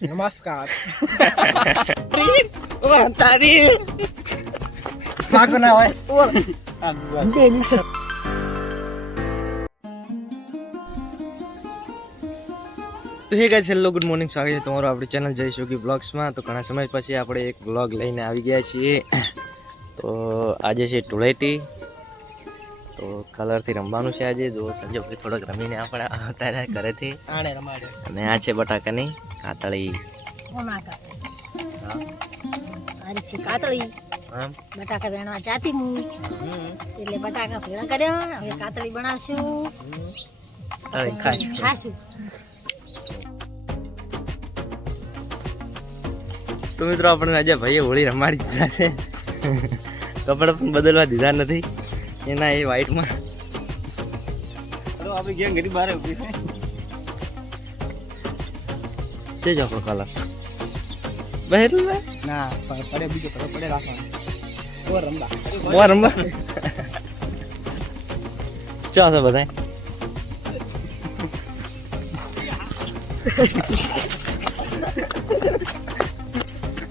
નમસ્કાર. તારી પાકો ના હોય. તો હે ગાઈસ, હેલો ગુડ મોર્નિંગ, સ્વાગત છે તમારું આપણી ચેનલ જય યોગી બ્લોગ્સમાં. તો ઘણા સમય પછી આપણે એક બ્લોગ લઈને આવી ગયા છીએ. તો આજે છે ધૂળેટી, તો કલરથી રમવાનું છે આજે. જો સંજય ભાઈ થોડોક રમીને આપણે અત્યારે ઘરેથી આણે રમાડે. અને આ છે બટાકાની કાતળી. કાતળી બટાકા વેણવા જાતી હું એટલે બટાકા ભેળા કર્યા. હવે કાતળી બનાવશું, ખાશું. તો મિત્રો આપણે આજે ભાઈએ હોળી રમાડી દીધા છે. કપડા પણ બદલવા દીધા નથી એના, એ વ્હાઈટમાં. આપણી ગેંગ ઘડી બહાર ઉભી છે. તે જ આપણો કલર બહેરું ના પડે, બીજો પડે રાખવાનો. ઓર રમવા ચા છે બધા.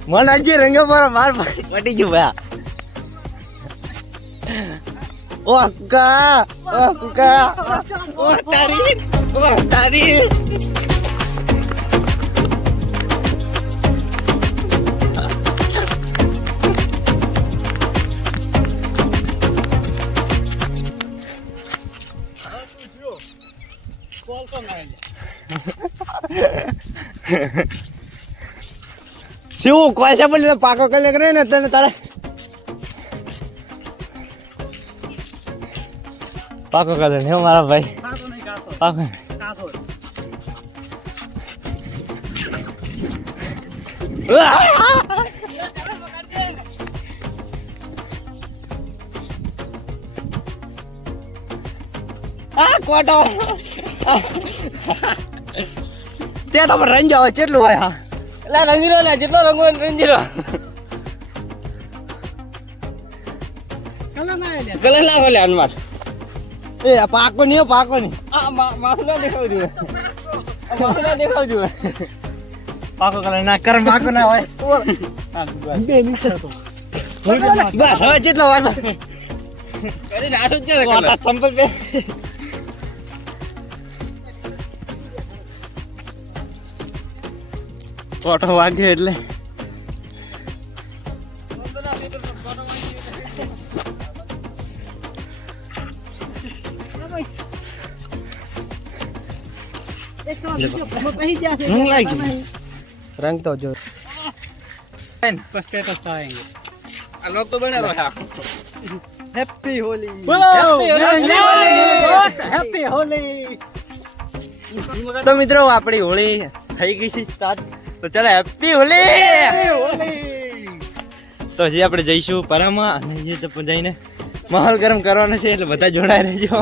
મને આજે રંગે પર માર પટી ગયું ભાઈ. ઓ અક્કા, ઓ અક્કા, ઓ તારી. શું કોઈ છે બોલી પાકો કલે કરે ને તને તારે પાકો કલર ને મારા ભાઈ પાકો કોટો તે તો રંગ આવે કેટલું હોય. એટલે રંગીલો લે, જેટલો રંગો રંગીલો કલર ના હોય અનમાર. એ પાકો નહીં, પાકો નહીં. માથું ના દેખાવ જોઈએ, માથું ના દેખાવ જોઈએ. પાકો કલર ના કર, પાકો ના હોય. બસ હવે જેટલો હોય ચંપલ પે. ફોટો વાગ્યો એટલે રંગ તો જો સ્ટેટસ આएंगे. આ લોક તો બનેલો છે. હેપી હોલી. હેપી હોલી. તો મિત્રો આપણી હોળી થઈ ગઈ છે સ્ટાર્ટ. તો ચાલો હેપી હોલી. તો હજી આપણે જઈશું પરામાં અને એ તો જઈને માહોલ ગરમ કરવાનો છે, એટલે બધા જોડાઈ રહેજો.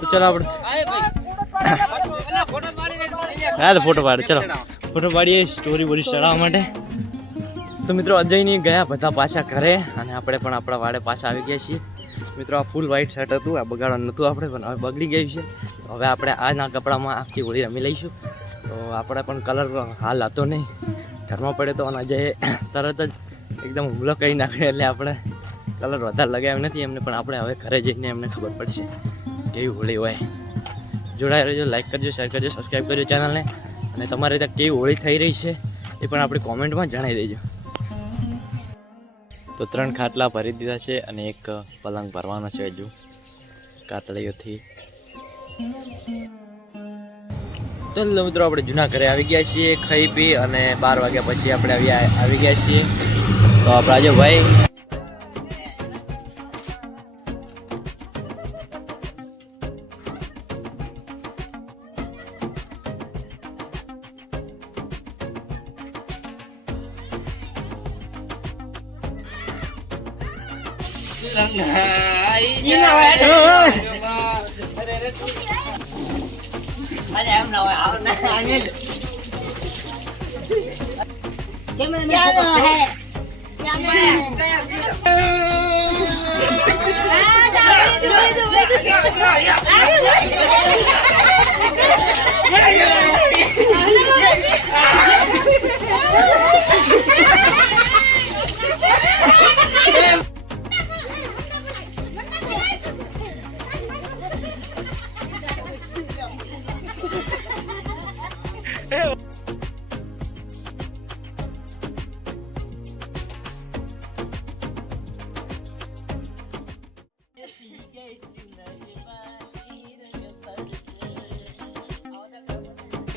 તો ચલો આપણે હા તો ફોટો પાડે. ચલો ફોટો પાડીએ સ્ટોરી બોરી ચડાવવા માટે. તો મિત્રો અજયની ગયા બધા પાછા ઘરે અને આપણે પણ આપણા વાડે પાછા આવી ગયા છીએ. મિત્રો આ ફૂલ વ્હાઈટ શર્ટ હતું, આ બગાડવાનું નહોતું આપણે, પણ હવે બગડી ગયું છે. હવે આપણે આજના કપડામાં આખી હોળી રમી લઈશું. તો આપણે પણ કલર હાલ હતો નહીં, ઘરમાં પડે તો અજય તરત જ એકદમ હુમલો કરી નાખ્યો, એટલે આપણે કલર વધારે લગાવ્યો નથી એમને. પણ આપણે હવે ઘરે જઈને એમને ખબર પડશે કેવી હોળી હોય. જોડાઈ રહેજો, લાઈક કરજો, શેર કરજો, સબસ્ક્રાઈબ કરજો ચેનલને. અને તમારે ત્યાં કેવી હોળી થઈ રહી છે એ પણ આપણી કોમેન્ટમાં જણાવી દેજો. તો 3 ખાટલા ભરી દીધા છે અને એક પલંગ ભરવાનો છે હજુ કાતળીઓથી. તો મિત્રો આપણે જૂના ઘરે આવી ગયા છીએ, ખાઈ પી અને 12 વાગ્યા પછી આપણે આવી ગયા છીએ. તો આપણા જો ભાઈ क्या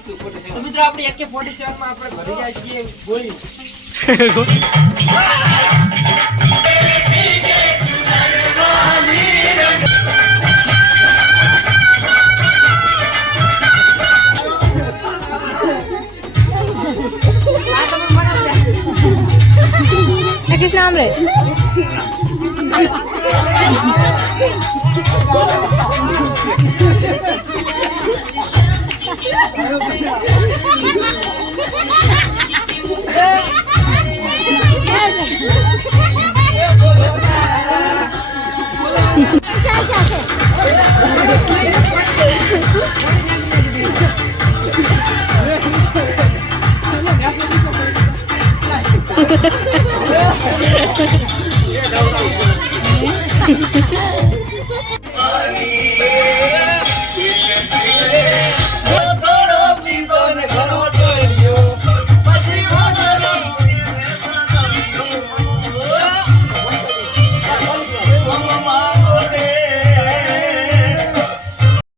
તો મિત્રો આપણે AK-47 માં આપણે ભરી જાય છીએ ગોળી. किस नाम रे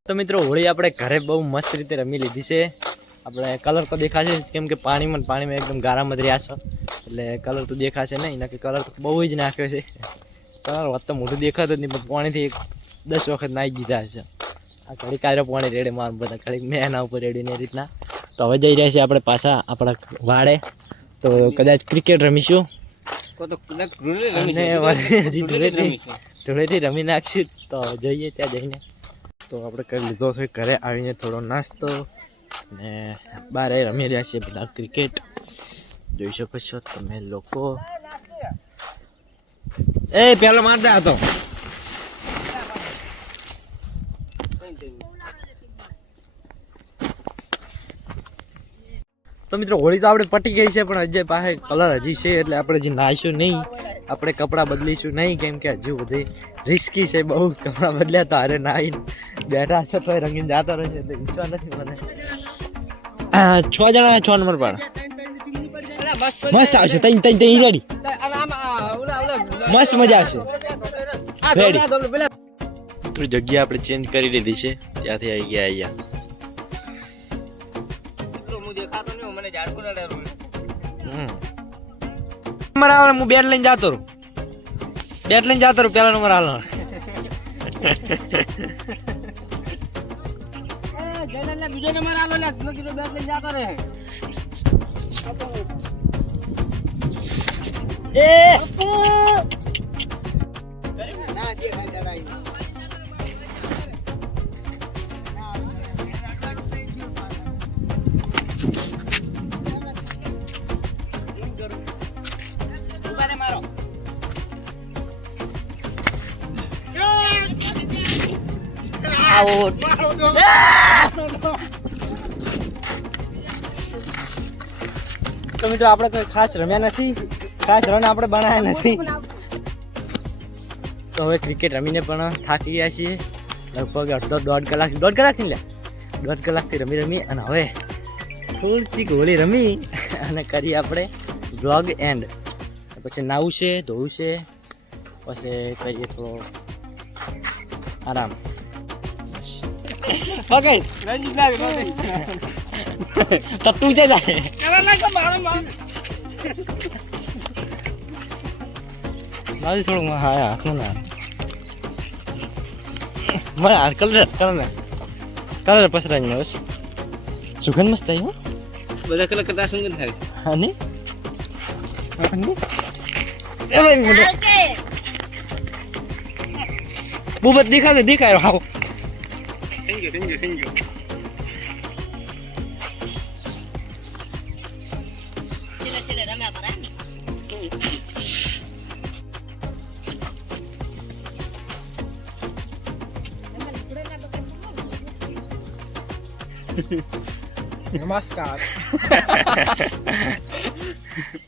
તો મિત્રો હોળી આપણે ઘરે બહુ મસ્ત રીતે રમી લીધી છે. આપણે કલર તો દેખાશે કેમ કે પાણીમાં એકદમ ગારામાં રહ્યા છે એટલે કલર તો દેખાશે નહીં, નકે કલર તો બહુ જ નાખ્યો છે. કલર વાત તો મોઢું દેખાતો જ નહીં, પણ પાણીથી 10 વખત નાહી દીધા છે. આ ઘડી કાયરો પાણી રેડે માર બધા ઘડી મેં એના ઉપર રેડીને એ રીતના. તો હવે જઈ રહ્યા છીએ આપણે પાછા આપણા વાડે. તો કદાચ ક્રિકેટ રમીશું અને હજી ધૂળેટી રમી નાખશું. તો જઈએ ત્યાં જઈને. તો આપણે કરી લીધો છે ઘરે આવીને થોડો નાસ્તો ને બહાર રમી રહ્યા છીએ બધા ક્રિકેટ. જોઈ શકો છો તમે લોકો. એ પેલો મારતા હતો. તો મિત્રો હોળી તો આપણે પટી ગઈ છે, પણ હજી પાસે કલર હજી છે એટલે આપણે હજી નાહીશું નહીં, આપણે કપડાં બદલીશું નહીં, કેમ કે હજુ બધી રિસ્કી છે બહુ. કપડાં બદલ્યા તો હારે નાહીને બેઠા છે તો રંગીને જાતા રહે છે એટલે ઈચ્છા નથી મને. 6 જણા 6 નંબર પાડ મસ્ત આવશે. તઈ રેડી મસ્ત મજા આવશે. રેડી તો જગ્યા આપણે ચેન્જ કરી લીધી છે, ત્યાંથી આવી ગયા. નંબર આવે હું બેટ લઈને જતો રહું, પેલા નંબર હાલો. બીજો નંબર આલો લે બેટ લઈને જાતો રહે. એ ના જે ખાઈ જડાઈ તો મિત્રો આપણે કોઈ ખાસ રમ્યા નથી, ખાસ રન આપણે બનાવ્યા નથી. તો હવે ક્રિકેટ રમીને પણ થાકી ગયા છીએ. લગભગ દોઢ કલાકથી રમી અને હવે થોડીક હોળી રમી અને કરી આપણે બ્લોગ એન્ડ. પછી નાવું છે, ધોવું છે, પછી કરીએ થોડો આરામ. પકડ રંજીત લાવી તો તું જ જાય. મારી થોડું હા હાથમાં ના મારે કલર પસરાય બસ. સુગંધ મસ્ત આવી. બધા કલર કરતા સુગંધ થાય. હા ને બુબત દેખાય હાવ. નમસ્કાર.